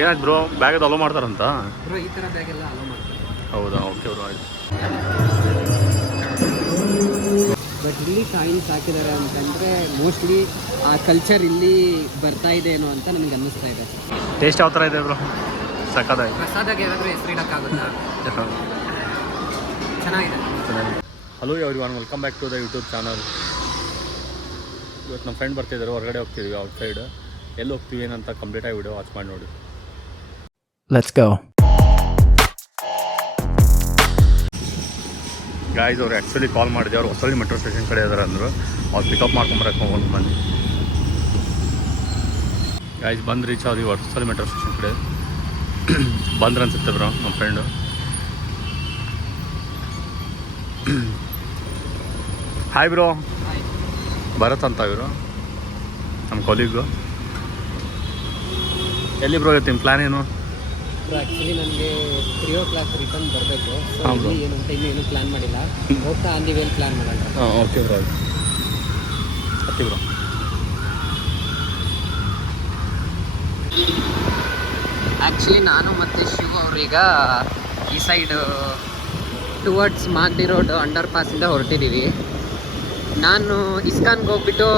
ಏನಾಯ್ತು bro bag hello ಮಾಡ್ತಾರಂತ bro ಈ ಥರ ಬ್ಯಾಗ್ ಎಲ್ಲ ಅಲೋ ಮಾಡ್ತಾರೆ. ಹೌದಾ ಓಕೆ ಬ್ರೋ ಆಯ್ತು. ಬಟ್ ಇಲ್ಲಿ ಕಾಯಿನ್ಸ್ ಹಾಕಿದ್ದಾರೆ ಅಂತಂದರೆ ಮೋಸ್ಟ್ಲಿ ಆ ಕಲ್ಚರ್ ಇಲ್ಲಿ ಬರ್ತಾ ಇದೆ ಏನೋ ಅಂತ ನನಗೆ ಅನ್ನಿಸ್ತಾ ಇದೆ. ಟೇಸ್ಟ್ ಯಾವ ಥರ ಇದೆ ಬ್ರೋ? ಸಕ್ಕತ್ತಾಗಿ ಪ್ರಸಾದಾಗೆ ಏನಾದರೂ ಹೆಸರಿಡೋಕ್ಕಾಗುತ್ತಾ? ಚೆನ್ನಾಗಿದೆ. Hello everyone, welcome back to the YouTube channel. ಇವತ್ತು ನಮ್ಮ ಫ್ರೆಂಡ್ ಬರ್ತಿದ್ದಾರೆ, ಹೊರಗಡೆ ಹೋಗ್ತಿದ್ದೀವಿ ಔಟ್ಸೈಡ್. ಎಲ್ಲಿ ಹೋಗ್ತೀವಿ ಏನಂತ ಕಂಪ್ಲೀಟಾಗಿ ವಿಡಿಯೋ ವಾಚ್ ಮಾಡಿ ನೋಡಿ. Let's go. ಗಾಯ್ಸ್ ಅವ್ರು ಆ್ಯಕ್ಚುಲಿ ಕಾಲ್ ಮಾಡಿದೆ, ಅವ್ರು ಹೊಸಳ್ಳಿ ಮೆಟ್ರೋ ಸ್ಟೇಷನ್ ಕಡೆ ಇದ್ದಾರೆ ಅಂದರು. ಅವ್ರು ಪಿಕಪ್ ಮಾಡ್ಕೊಂಬರಕ್ಕೆ ಒಂದು ಬನ್ನಿ. ಗಾಯ್ಸ್ ಬಂದು ರೀಚ್ ಆದ್ವಿ ಹೊಸಳ್ಳಿ ಮೆಟ್ರೋ ಸ್ಟೇಷನ್ ಕಡೆ. ಬಂದ್ರೆ ಅನ್ಸುತ್ತೆ ಬ್ರೋ ನಮ್ಮ ಫ್ರೆಂಡು. Hi bro. ಭರತ್ ಅಂತ ಇವರು ನಮ್ಮ ಕೊಲೀಗು. ಎಲ್ಲಿ ಬ್ರೋ ಇವತ್ತು ನಿಮ್ಮ ಪ್ಲ್ಯಾನ್ ಏನು? ಆ್ಯಕ್ಚುಲಿ ನನಗೆ 3 o'clock ರಿಟರ್ನ್ ಬರಬೇಕು. ಸೊ ಇಲ್ಲಿ ಏನು ಅಂತ ಇನ್ನೂ ಏನೂ ಪ್ಲ್ಯಾನ್ ಮಾಡಿಲ್ಲ. ಹೋಗ್ತಾ ಆನ್ ದಿ ವೇಲ್ ಪ್ಲ್ಯಾನ್ ಮಾಡೋಣ. ಹಾಂ okay bro. Okay bro. Actually ನಾನು ಮತ್ತು ಶಿವ್ ಅವ್ರೀಗ ಈ side towards Magadi road under ಪಾಸಿಂದ ಹೊರಟಿದ್ದೀವಿ. ನಾನು ಇಸ್ಕಾನ್ಗೆ ಹೋಗ್ಬಿಟ್ಟು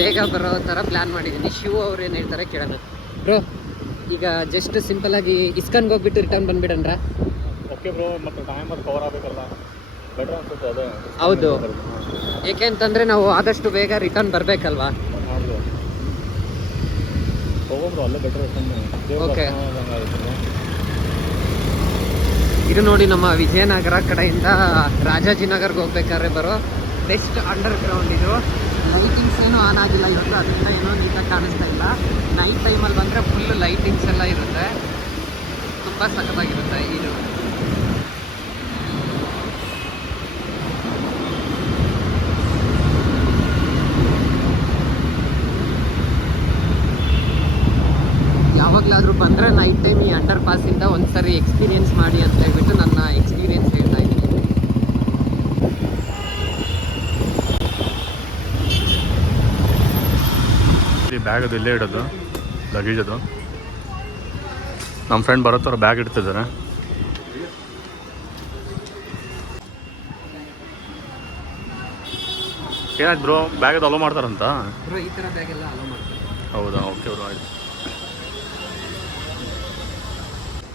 ಬೇಗ ಬರೋ ಥರ ಪ್ಲ್ಯಾನ್ ಮಾಡಿದ್ದೀನಿ. ಶಿವ್ ಅವ್ರು ಏನು ಹೇಳ್ತಾರೆ ಕೇಳೋಣ. ಬ್ರೋ ಈಗ ಜಸ್ಟ್ ಸಿಂಪಲಾಗಿ ಇಸ್ಕಾನ್ಗೆ ಹೋಗ್ಬಿಟ್ಟು ರಿಟರ್ನ್ ಬಂದುಬಿಡೋಣ. ಓಕೆ ಬ್ರೋ, ಮತ್ತು ಟೈಮ್ ಅದು ಕವರ್ ಆಗಬೇಕಲ್ಲ, ಬೆಟರ್ ಅನ್ಸುತ್ತೆ ಅದೇ. ಹೌದು, ಏಕೆ ಅಂತಂದರೆ ನಾವು ಆದಷ್ಟು ಬೇಗ ರಿಟರ್ನ್ ಬರಬೇಕಲ್ವಾ. ಹೌದು ಹೋಗೋಬ್ರು, ಅಲ್ಲೇ ಬೆಟರ್. ಓಕೆ, ಇದು ನೋಡಿ ನಮ್ಮ ವಿಜಯನಗರ ಕಡೆಯಿಂದ ರಾಜಾಜಿನಗರ್ಗೆ ಹೋಗ್ಬೇಕಾದ್ರೆ ಬರೋ ಬೆಸ್ಟ್ ಅಂಡರ್ ಗ್ರೌಂಡ್ ಇದು. ಲೈಟಿಂಗ್ಸ್ ಏನೂ ಆನ್ ಆಗಿಲ್ಲ ಇವತ್ತು, ಅದರಿಂದ ಏನೋ ನೀಟಾಗಿ ಕಾಣಿಸ್ತಾ ಇಲ್ಲ. ನೈಟ್ ಟೈಮಲ್ಲಿ ಬಂದರೆ ಫುಲ್ ಲೈಟಿಂಗ್ಸ್ ಎಲ್ಲ ಇರುತ್ತೆ, ತುಂಬ ಸಖತ್ತಾಗಿರುತ್ತೆ ಇದು. ಯಾವಾಗಲಾದರೂ ಬಂದರೆ ನೈಟ್ ಟೈಮ್ ಈ ಅಂಡರ್ ಪಾಸಿಂದ ಒಂದು ಸರಿ ಎಕ್ಸ್ಪೀರಿಯೆನ್ಸ್ ಮಾಡಿ ಅಂತ ಹೇಳ್ಬಿಟ್ಟು ನನ್ನ ಎಕ್ಸ್ಪೀರಿಯೆನ್ಸ್ ಹೇಳ್ತಾ ಇದ್ದೀನಿ. ಬ್ಯಾಗ್ ಅದು ಇಲ್ಲೇ ಇಡೋದು, ಲಗೇಜ್ ಅದು. ನಮ್ಮ ಫ್ರೆಂಡ್ ಬರೋತ್ತವ್ರು ಬ್ಯಾಗ್ ಇಡ್ತಿದ್ದಾರೆ. ಏನಾಯ್ತು ಬ್ರೋ ಬ್ಯಾಗ್ ಅದು ಅಲೋ ಮಾಡ್ತಾರಂತ? ಬ್ರೋ ಈ ಥರ ಬ್ಯಾಗ್ ಎಲ್ಲ ಅಲೋ ಮಾಡ್ತಾರೆ. ಹೌದಾ ಓಕೆ ಬ್ರೋ ಆಯ್ತು.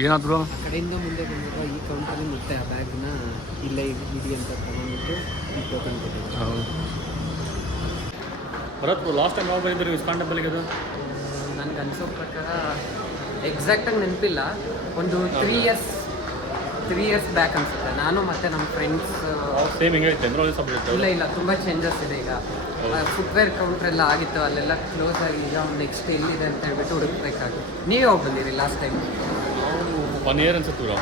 ಏನಾದ್ರು ಕಡೆಯಿಂದ ಮುಂದೆ ಬಂದಿರೋ ಈ ಕೌಂಟರಲ್ಲಿ ಮತ್ತೆ ಆ ಬ್ಯಾಗ್ನ ಇಲ್ಲೇ ಇಡಿ ಅಂತ ತಗೊಂಡ್ಬಿಟ್ಟು ಈ ಟೋಕನ್ ಕೊಟ್ಟಿದ್ದಾರೆ. ಹೌದು. ಬರತ್ ಲಾಸ್ಟ್ ಟೈಮ್ ಯಾವಾಗ ಬಂದಿದ್ರು ಇಸ್ಕಾನ್ ಟೆಂಪಲ್ಗೆ? ಅದು ನನಗೆ ಅನಿಸೋ ಪ್ರಕಾರ ಎಕ್ಸಾಕ್ಟಾಗಿ ನೆನಪಿಲ್ಲ, ಒಂದು 3 ಇಯರ್ಸ್ ಬ್ಯಾಕ್ ಅನಿಸುತ್ತೆ. ನಾನು ಮತ್ತು ನಮ್ಮ ಫ್ರೆಂಡ್ಸ್ ಸೇಮ್ ಹಿಂಗೆ ಸಬ್ಜೆಕ್ಟ್ ಇಲ್ಲ ತುಂಬ ಚೇಂಜಸ್ ಇದೆ ಈಗ. ಫುಟ್ವೇರ್ ಕೌಂಟ್ರ್ ಎಲ್ಲ ಆಗಿತ್ತು, ಅಲ್ಲೆಲ್ಲ ಕ್ಲೋಸ್ ಆಗಿ ಈಗ ನೆಕ್ಸ್ಟ್ ಎಲ್ಲಿದೆ ಅಂತ ಹೇಳ್ಬಿಟ್ಟು ಹುಡುಕ್ಬೇಕಾಗುತ್ತೆ. ನೀವೇ ಹೋಗಿ ಬಂದಿರಿ ಲಾಸ್ಟ್ ಟೈಮ್? 1 year ಅನ್ಸುತ್ತೆ ಬ್ರೋ.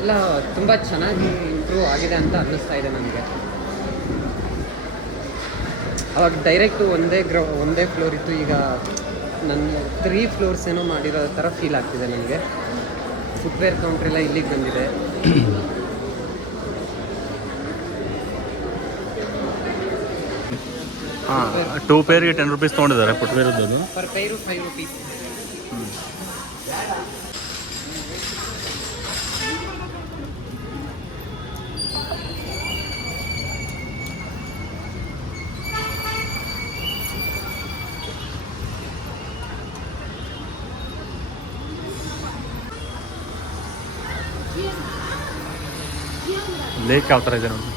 ಎಲ್ಲ ತುಂಬ ಚೆನ್ನಾಗಿ ಇಂಪ್ರೂವ್ ಆಗಿದೆ ಅಂತ ಅನ್ನಿಸ್ತಾ ಇದೆ ನನಗೆ. ಅವಾಗ ಡೈರೆಕ್ಟು ಒಂದೇ ಫ್ಲೋರ್ ಇತ್ತು, ಈಗ ನನ್ನ 3 floors ಏನೋ ಮಾಡಿರೋ ಥರ ಫೀಲ್ ಆಗ್ತಿದೆ ನನಗೆ. ಫುಟ್ವೇರ್ ಕೌಂಟ್ರೆಲ್ಲ ಇಲ್ಲಿಗೆ ಬಂದಿದೆ. ಹಾಂ, 2 ಪೇರ್ಗೆ 10 rupees ತೊಗೊಂಡಿದ್ದಾರೆ ಫುಟ್ವೇರ್ದು. ಪರ್ ಪೈರು 5 rupees. ಲೇಕ್ ಯಾವ ಥರ ಇದೆ ನೋಡಿ.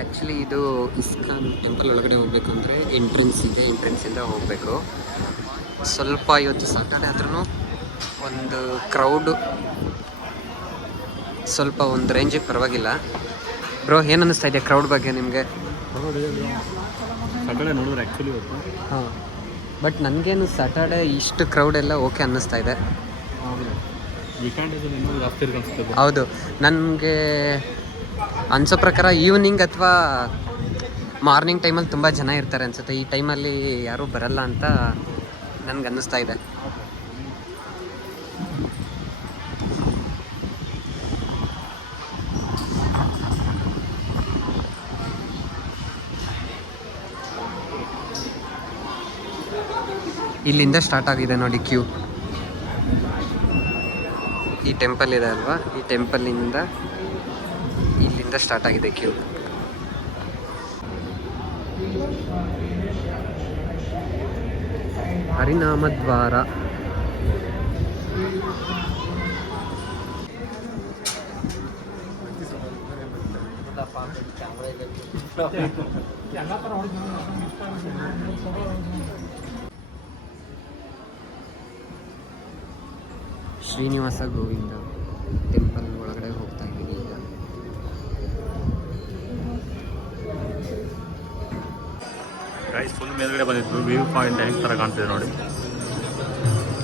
ಆ್ಯಕ್ಚುಲಿ ಇದು ಇಸ್ಕಾನ್ ಟೆಂಪಲ್ ಒಳಗಡೆ ಹೋಗ್ಬೇಕಂದ್ರೆ ಎಂಟ್ರೆನ್ಸ್ ಇದೆ, ಎಂಟ್ರೆನ್ಸಿಂದ ಹೋಗಬೇಕು. ಸ್ವಲ್ಪ ಇವತ್ತು ಸಾಟರ್ಡೆ ಆದ್ರೂ ಒಂದು ಕ್ರೌಡು ಸ್ವಲ್ಪ ಒಂದು ರೇಂಜಿಗೆ ಪರವಾಗಿಲ್ಲ. ಬ್ರೋ ಏನು ಅನ್ನಿಸ್ತಾ ಇದೆ ಕ್ರೌಡ್ ಬಗ್ಗೆ ನಿಮಗೆ? ಸಾಟರ್ಡೆ ನೋಡಿದ್ರೆ ಆ್ಯಕ್ಚುಲಿ ಇವತ್ತು. ಹಾಂ, ಬಟ್ ನನಗೇನು ಸ್ಯಾಟರ್ಡೆ ಇಷ್ಟು ಕ್ರೌಡೆಲ್ಲ ಓಕೆ ಅನ್ನಿಸ್ತಾ ಇದೆ. ಹೌದು, ನನಗೆ ಅನಿಸೋ ಪ್ರಕಾರ ಈವ್ನಿಂಗ್ ಅಥವಾ ಮಾರ್ನಿಂಗ್ ಟೈಮಲ್ಲಿ ತುಂಬ ಜನ ಇರ್ತಾರೆ ಅನಿಸುತ್ತೆ. ಈ ಟೈಮಲ್ಲಿ ಯಾರೂ ಬರಲ್ಲ ಅಂತ ನನಗೆ ಅನ್ನಿಸ್ತಾ ಇದೆ. ಇಲ್ಲಿಂದ ಸ್ಟಾರ್ಟ್ ಆಗಿದೆ ನೋಡಿ ಕ್ಯೂ. ಈ ಟೆಂಪಲ್ ಇದೆ ಅಲ್ವಾ, ಈ ಟೆಂಪಲ್ನಿಂದ ಇಲ್ಲಿಂದ ಸ್ಟಾರ್ಟ್ ಆಗಿದೆ ಕ್ಯೂ. ಹರಿನಾಮದ್ವಾರ. ಶ್ರೀನಿವಾಸ ಗೋವಿಂದ ಟೆಂಪಲ್ ಒಳಗಡೆ ಹೋಗ್ತಾ ಇದ್ದೀವಿ ಈಗ. ಗೈಸ್ ಫುಲ್ ಮೇಲ್ಗಡೆ ಬಂದಿದ್ದು ವ್ಯೂ ಪಾಯಿಂಟ್ ಹೆಂಗೆ ಥರ ಕಾಣ್ತಿದೆ ನೋಡಿ.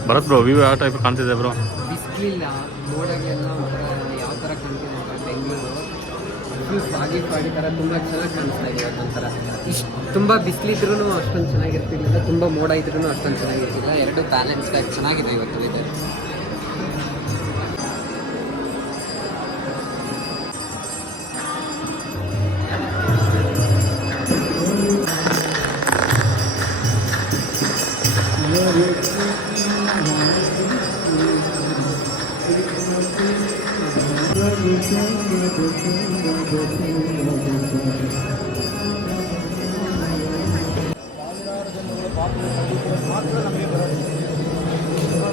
ಬರತ್ ಬ್ರೋ ವ್ಯೂ ಯಾವ ಟೈಪ್ ಕಾಣ್ತಿದೆ ಬ್ರೋ? ಬಿಸಿಲಿಲ್ಲ, ಮೋಡಗಳೆಲ್ಲ ಒಂಥರ ಯಾವ ಥರ ಕಾಣ್ತಿದೆ ಅಂತ ಬೆಂಗಳೂರು ಫುಲ್ ಫಾಗಿ ಥರ ತುಂಬ ಚೆನ್ನಾಗಿ ಕಾಣಿಸ್ತಾ ಇದೆ ಒಂಥರ. ಇಷ್ಟು ತುಂಬ ಬಿಸಿಲಿದ್ರೂ ಅಷ್ಟೊಂದು ಚೆನ್ನಾಗಿರ್ತಿರ್ಲಿಲ್ಲ, ತುಂಬ ಮೋಡ ಇದ್ರೂ ಅಷ್ಟೊಂದು ಚೆನ್ನಾಗಿರ್ತಿಲ್ಲ. ಎರಡು ಬ್ಯಾಲೆನ್ಸ್ಡ್ ಆಗಿ ಚೆನ್ನಾಗಿದೆ ಇವತ್ತು ವೆದರ್.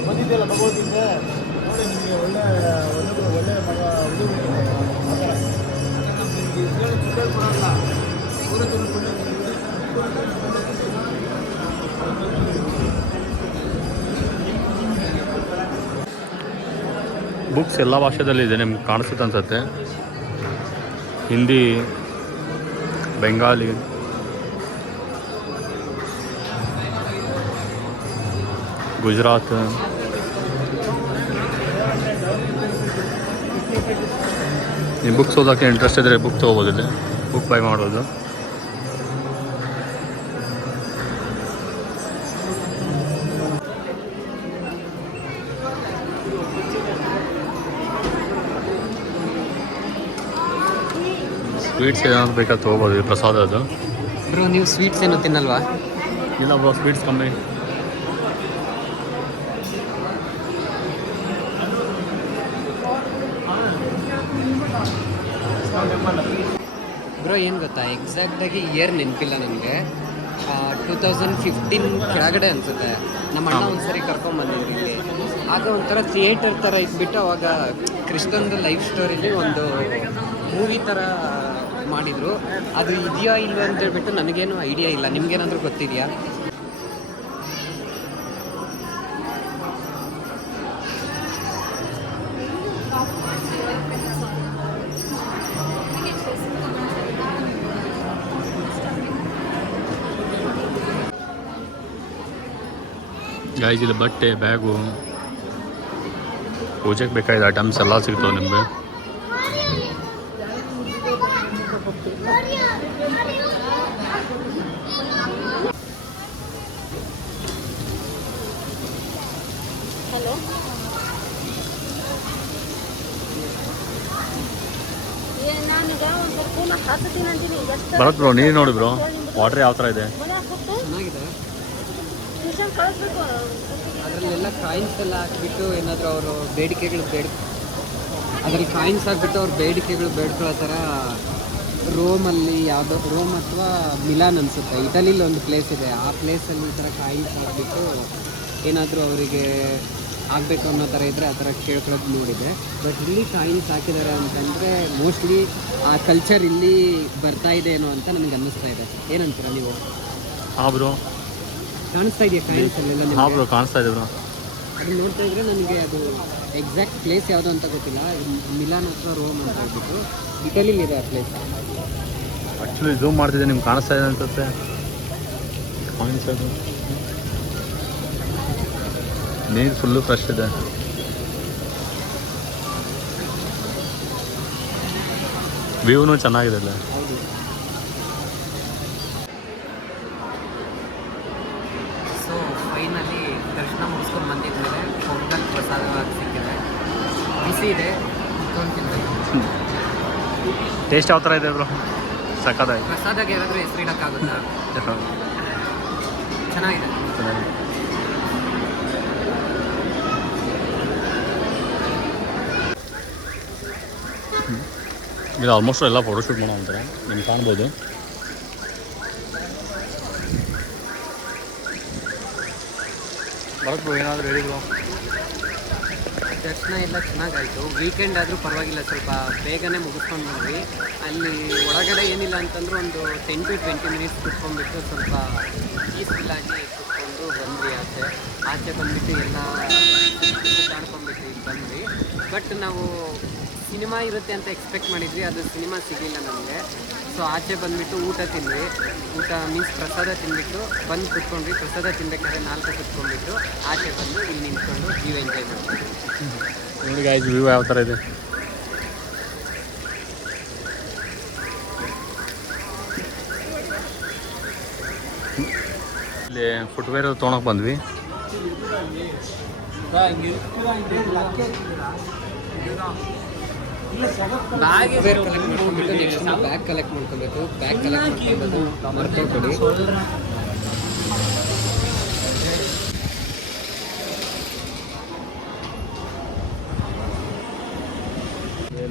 ಬಂದಿದ್ದೆಲ್ಲ ಭಗವದ್ಗೀತೆ ನೋಡಿ, ನಿಮಗೆ ಒಳ್ಳೆ ಒಳ್ಳೆ ಮಗ ಇದು ಬರಲ್ಲ ಬುಕ್ಸ್ ಎಲ್ಲ ಭಾಷೆದಲ್ಲಿದೆ, ನಿಮ್ಗೆ ಕಾಣಿಸುತ್ತೆ ಅನ್ಸುತ್ತೆ. ಹಿಂದಿ, ಬೆಂಗಾಲಿ, ಗುಜರಾತ್. ಈ ಬುಕ್ಸ್ ಓದೋಕ್ಕೆ ಇಂಟ್ರೆಸ್ಟ್ ಇದ್ದರೆ ಬುಕ್ ತೊಗೋಬೋದಿದೆ, ಬುಕ್ ಬೈ ಮಾಡ್ಬೋದು. ಸ್ವೀಟ್ಸ್ ಏನಾದ್ರು ಬೇಕಾದ್ರೆ ತೊಗೋಬೋದು, ಇದು ಪ್ರಸಾದ ಅದು. ಬ್ರೋ ನೀವು ಸ್ವೀಟ್ಸ್ ಏನು ತಿನ್ನಲ್ವಾ? ಇಲ್ಲ ಬ್ರೋ, ಸ್ವೀಟ್ಸ್ ಕಮ್ಮಿ. ಬ್ರೋ ಏನು ಗೊತ್ತಾ, ಎಕ್ಸಾಕ್ಟಾಗಿ ಇಯರ್ ನೆನಪಿಲ್ಲ ನನಗೆ. 2015 ಕೆಳಗಡೆ ಅನಿಸುತ್ತೆ. ನಮ್ಮ ಅಣ್ಣ ಒಂದ್ಸರಿ ಕರ್ಕೊಂಬಂದಿದ್ರು ಇಲ್ಲಿ. ಆಗ ಒಂಥರ ಥಿಯೇಟರ್ ಥರ ಇದ್ಬಿಟ್ಟು ಅವಾಗ ಕೃಷ್ಣಂದು ಲೈಫ್ ಸ್ಟೋರಿಲಿ ಒಂದು ಮೂವಿ ಥರ ಮಾಡಿದರು. ಅದು ಇದೆಯಾ ಇಲ್ಲ ಅಂತ ಹೇಳ್ಬಿಟ್ಟು ನನಗೇನು ಐಡಿಯಾ ಇಲ್ಲ. ನಿಮ್ಗೇನಾದರೂ ಗೊತ್ತಿದೆಯಾ? ಗೈಸ್ ಇಲ್ಲಿ ಬಟ್ಟೆ, ಬ್ಯಾಗು, ಪೂಜೆಗೆ ಬೇಕಾದ ಐಟಮ್ಸ್ ಎಲ್ಲ ಸಿಗ್ತವೆ ನಿಮಗೆ. ಹಲೋ, ನಾನೀಗ ಒಂದು ಸ್ವಲ್ಪ ಹತ್ತೀನಿ ಅಂತೀನಿ. ಬರತ್ ಬ್ರೋ, ನೀರು ನೋಡಿ ಬ್ರೋ, ವಾಟರ್ ಯಾವ ಥರ ಇದೆ. ಚೆನ್ನಾಗಿದೆ. ಟ್ಯೂಷನ್ ಕಳಿಸ್ಬೇಕು. ಅದರಲ್ಲೆಲ್ಲ ಕಾಯಿನ್ಸ್ ಎಲ್ಲ ಹಾಕ್ಬಿಟ್ಟು ಏನಾದರೂ ಅವರು ಬೇಡಿಕೆಗಳು ಅದರಲ್ಲಿ ಕಾಯಿನ್ಸ್ ಹಾಕ್ಬಿಟ್ಟು ಅವ್ರ ಬೇಡಿಕೆಗಳು ಬೇಡ್ಕೊಳ್ಳೋ ಥರ ರೋಮಲ್ಲಿ ಯಾವುದೋ ರೋಮ್ ಅಥವಾ ಮಿಲಾನ್ ಅನಿಸುತ್ತೆ, ಇಟಲಿಲಿ ಒಂದು ಪ್ಲೇಸ್ ಇದೆ. ಆ ಪ್ಲೇಸಲ್ಲಿ ಈ ಥರ ಕಾಯಿನ್ಸ್ ಹಾಕ್ಬಿಟ್ಟು ಏನಾದರೂ ಅವರಿಗೆ ಆಗಬೇಕು ಅನ್ನೋ ಥರ ಇದ್ದರೆ ಆ ಥರ ಕೇಳ್ಕೊಳ್ಳೋದು ನೋಡಿದೆ. ಬಟ್ ಇಲ್ಲಿ ಕಾಯಿನ್ಸ್ ಹಾಕಿದ್ದಾರೆ ಅಂತಂದರೆ ಮೋಸ್ಟ್ಲಿ ಆ ಕಲ್ಚರ್ ಇಲ್ಲಿ ಬರ್ತಾ ಇದೆ ಏನೋ ಅಂತ ನನಗೆ ಅನ್ನಿಸ್ತಾ ಇದೆ. ಏನಂತೀರ ನೀವು? ಹಾಂ ಬ್ರೋ, ಕಾಣಿಸ್ತಾ ಇದೆಯಾ ಕಾಯಿನ್ಸ್ ಅಲ್ಲೆಲ್ಲ? ಹಾಂ ಬ್ರೋ, ಕಾಣಿಸ್ತಾ ಇದೆ ಬ್ರೋ. ಅದನ್ನ ನೋಡ್ತಾ ಇದ್ರೆ ನನಗೆ ಅದು ಎಕ್ಸಾಕ್ಟ್ ಪ್ಲೇಸ್ ಯಾವುದು ಅಂತ ಗೊತ್ತಿಲ್ಲ. ಮಿಲಾನ್ ಅಥವಾ ರೋಮ್ ಅಂತ ಹೇಳ್ಬಿಟ್ಟು ಇಟಲಿಲಿದೆ ಆ ಪ್ಲೇಸ್. ಆ್ಯಕ್ಚುಲಿ ಝೂಮ್ ಮಾಡ್ತಿದ್ದೆ, ನಿಮ್ಗೆ ಕಾಣಿಸ್ತಾ ಇದೆ ಅನ್ಸುತ್ತೆ ಕಾಯಿನ್ಸ್. ಅದು ನೀರು ಫುಲ್ಲು ಫ್ರೆಶ್ ಇದೆ. ವ್ಯೂನು ಚೆನ್ನಾಗಿದೆ ಅಲ್ಲ. ಹೌದು. ಸೊ ಫೈನಲಿ ದರ್ಶನ ಮುಗಿಸ್ಕೊಂಡು ಬಂದಿದ್ದೇವೆ. ಪೊಂಗಲ್ ಪ್ರಸಾದವಾಗಿ ಸಿಕ್ಕಿದೆ, ಬಿಸಿ ಇದೆ. ಟೇಸ್ಟ್ ಯಾವ ಥರ ಇದೆ ಬ್ರೋ? ಸಕ್ಕತ್ತಾಗಿ ಪ್ರಸಾದಕ್ಕೆ ಏನಾದರೂ ಹೆಸರು ಇಡೋಕ್ಕಾಗುತ್ತಾ? ಚೆನ್ನಾಗಿದೆ. ಇದು ಆಲ್ಮೋಸ್ಟ್ ಎಲ್ಲ ಫೋಟೋಶೂಟ್ ಮಾಡೋ ಅಂತಾರೆ ನಿಮ್ಗೆ ಕಾಣ್ಬೋದು. ಬರತ್ ಬ್ರೋ ಏನಾದರೂ ಹೇಳಿದ್ರು. ದರ್ಶನ ಎಲ್ಲ ಚೆನ್ನಾಗಾಯಿತು. ವೀಕೆಂಡ್ ಆದರೂ ಪರವಾಗಿಲ್ಲ, ಸ್ವಲ್ಪ ಬೇಗನೆ ಮುಗಿಸ್ಕೊಂಡು ಬಂದ್ವಿ. ಅಲ್ಲಿ ಒಳಗಡೆ ಏನಿಲ್ಲ ಅಂತಂದ್ರೆ ಒಂದು 10 to 20 ಮಿನಿಟ್ಸ್ ಕುತ್ಕೊಂಡ್ಬಿಟ್ಟು ಸ್ವಲ್ಪ ಪೀಸ್ಫುಲ್ಲಾಗಿ ಕುತ್ಕೊಂಡು ಬಂದ್ವಿ. ಆಚೆ ಬಂದುಬಿಟ್ಟು ಎಲ್ಲ ಸುತ್ತಾಡ್ಕೊಂಡ್ಬಿಟ್ಟು ಇಲ್ಲಿ ಬಂದ್ವಿ. ಬಟ್ ನಾವು ಸಿನಿಮಾ ಇರುತ್ತೆ ಅಂತ ಎಕ್ಸ್ಪೆಕ್ಟ್ ಮಾಡಿದ್ವಿ, ಅದು ಸಿನಿಮಾ ಸಿಗಲಿಲ್ಲ ನಮಗೆ. ಸೊ ಆಚೆ ಬಂದುಬಿಟ್ಟು ಊಟ ತಿಂದ್ವಿ. ಊಟ ಮೀನ್ಸ್ ಪ್ರಸಾದ ತಿಂದ್ಬಿಟ್ಟು ಬಂದು ಕುತ್ಕೊಂಡ್ವಿ. ಪ್ರಸಾದ ತಿನ್ಬೇಕಾದ್ರೆ 4 ಕುತ್ಕೊಂಡ್ಬಿಟ್ಟು ಆಚೆ ಬಂದು ಇಲ್ಲಿ ನಿಂತ್ಕೊಂಡು ವ್ಯೂ ಎಂಜಾಯ್ ಮಾಡ್ತೀವಿ. ನೋಡಿ ಗಾಯ್ಸ್ ವ್ಯೂ ಯಾವ ಥರ ಇದೆ. ಇಲ್ಲಿ ಫುಟ್ವೇರ್ ತೊಗೊಳಕ್ಕೆ ಬಂದ್ವಿ. ಬ್ಯಾಗ್ ಕಲೆಕ್ಟ್ ಮಾಡ್ಕೊಂಡ್ಬಿಟ್ಟು ನೆಕ್ಸ್ಟ್ ಬ್ಯಾಗ್ ಕಲೆಕ್ಟ್ ಮಾಡ್ಕೊಬೇಕು. ಬ್ಯಾಗ್ ಕಲೆಕ್ಟ್ ಮಾಡ್ಕೊಬೇಕು ಮರ್ಕೊಬಿಡಿ.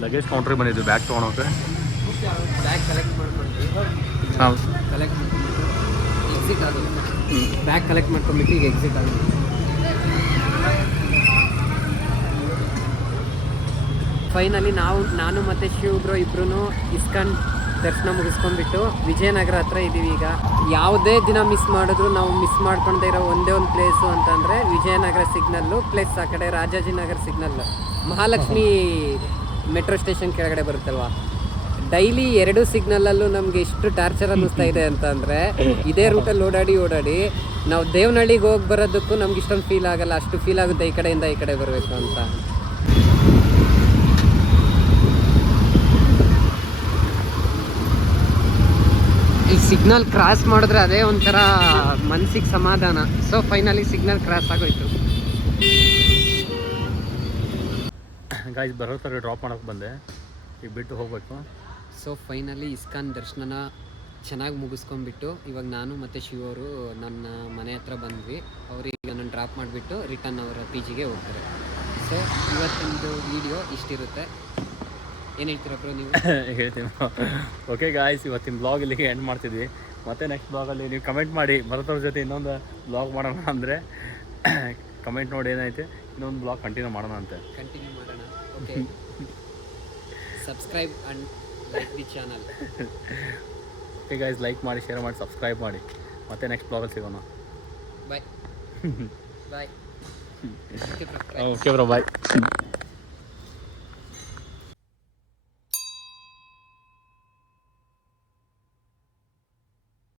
ಲಗೇಜ್ ಕೌಂಟ್ರಿಗೆ ಬಂದಿದ್ವಿ ಬ್ಯಾಗ್ ತೊಗೊಳಕ್ಕೆ. ಬ್ಯಾಗ್ ಕಲೆಕ್ಟ್ ಮಾಡ್ಕೊಂಡ್ವಿ. ಹಾಂ ಕಲೆಕ್ಟ್ ಮಾಡ್ಕೊಂಡ್ಬಿಟ್ಟು ಎಕ್ಸಿಟ್ ಆಗುತ್ತೆ. ಬ್ಯಾಗ್ ಕಲೆಕ್ಟ್ ಮಾಡ್ಕೊಂಡ್ಬಿಟ್ಟು ಈಗ ಎಕ್ಸಿಟ್ ಆಗುತ್ತೆ. ಫೈನಲಿ ನಾನು ಮತ್ತು ಶಿವ್ ಬ್ರೋ ಇಬ್ಬರೂ ಇಸ್ಕಾನ್ ದರ್ಶನ ಮುಗಿಸ್ಕೊಂಡ್ಬಿಟ್ಟು ವಿಜಯನಗರ ಹತ್ರ ಇದ್ದೀವಿ. ಈಗ ಯಾವುದೇ ದಿನ ಮಿಸ್ ಮಾಡಿದ್ರು ನಾವು ಮಿಸ್ ಮಾಡ್ಕೊಳ್ದೇ ಇರೋ ಒಂದೇ ಒಂದು ಪ್ಲೇಸು ಅಂತಂದರೆ ವಿಜಯನಗರ ಸಿಗ್ನಲ್ಲು ಪ್ಲಸ್ ಆ ಕಡೆ Rajajinagar signal. Mahalakshmi metro station ಕೆಳಗಡೆ ಬರುತ್ತಲ್ವ, ಡೈಲಿ 2 ಸಿಗ್ನಲ್ಲಲ್ಲೂ ನಮಗೆ ಎಷ್ಟು ಟಾರ್ಚರ್ ಅನ್ನಿಸ್ತಾ ಇದೆ ಅಂತಂದರೆ ಇದೇ ರೂಟಲ್ಲಿ ಓಡಾಡಿ ನಾವು ದೇವನಹಳ್ಳಿಗೆ ಹೋಗಿ ಬರೋದಕ್ಕೂ ನಮ್ಗೆ ಇಷ್ಟೊಂದು ಫೀಲ್ ಆಗಲ್ಲ, ಅಷ್ಟು ಫೀಲ್ ಆಗುತ್ತೆ ಈ ಕಡೆಯಿಂದ ಈ ಕಡೆ ಬರಬೇಕು ಅಂತ. ಈ ಸಿಗ್ನಲ್ ಕ್ರಾಸ್ ಮಾಡಿದ್ರೆ ಅದೇ ಒಂಥರ ಮನಸ್ಸಿಗೆ ಸಮಾಧಾನ. ಸೊ ಫೈನಲಿ ಸಿಗ್ನಲ್ ಕ್ರಾಸ್ ಆಗೋಯ್ತು. ಗಾಯ್ಸ್ ಬರೋ ಥರ ಡ್ರಾಪ್ ಮಾಡೋಕ್ಕೆ ಬಂದೆ, ಈಗ ಬಿಟ್ಟು ಹೋಗ್ಬೇಕು. ಸೊ ಫೈನಲಿ ಇಸ್ಕಾನ್ ದರ್ಶನ ಚೆನ್ನಾಗಿ ಮುಗಿಸ್ಕೊಂಡ್ಬಿಟ್ಟು ಇವಾಗ ನಾನು ಮತ್ತು ಶಿವ ಅವರು ನನ್ನ ಮನೆ ಹತ್ರ ಬಂದ್ವಿ. ಅವ್ರಿಗೆ ನನ್ನ ಡ್ರಾಪ್ ಮಾಡಿಬಿಟ್ಟು ರಿಟರ್ನ್ ಅವರ PGಗೆ ಹೋಗ್ತಾರೆ. ಸೊ ಇವತ್ತೊಂದು ವಿಡಿಯೋ ಇಷ್ಟಿರುತ್ತೆ. ಏನು ಹೇಳ್ತೀರಾ ಬ್ರೋ ನೀವು? ಹೇಳ್ತೀನಿ. ಓಕೆ ಗಾಯ್ಸ್, ಇವತ್ತಿನ ಬ್ಲಾಗ್ ಇಲ್ಲಿಗೆ ಎಂಡ್ ಮಾಡ್ತಿದ್ವಿ. ಮತ್ತೆ ನೆಕ್ಸ್ಟ್ ಬ್ಲಾಗಲ್ಲಿ ನೀವು ಕಮೆಂಟ್ ಮಾಡಿ ಭರತವ್ರ ಜೊತೆ ಇನ್ನೊಂದು ಬ್ಲಾಗ್ ಮಾಡೋಣ ಅಂದರೆ ಕಮೆಂಟ್ ನೋಡಿ ಏನೈತೆ, ಇನ್ನೊಂದು ಬ್ಲಾಗ್ ಕಂಟಿನ್ಯೂ ಮಾಡೋಣ ಅಂತ. ಕಂಟಿನ್ಯೂ ಮಾಡೋಣ. Okay, subscribe and like the channel. Okay guys, like ಮಾಡಿ, ಶೇರ್ ಮಾಡಿ, ಸಬ್ಸ್ಕ್ರೈಬ್ ಮಾಡಿ. ಮತ್ತೆ ನೆಕ್ಸ್ಟ್ ಬ್ಲಾಗಲ್ಲಿ ಸಿಗೋಣ. ಬಾಯ್ ಬಾಯ್. ಓಕೆ ಬ್ರೋ, ಬಾಯ್.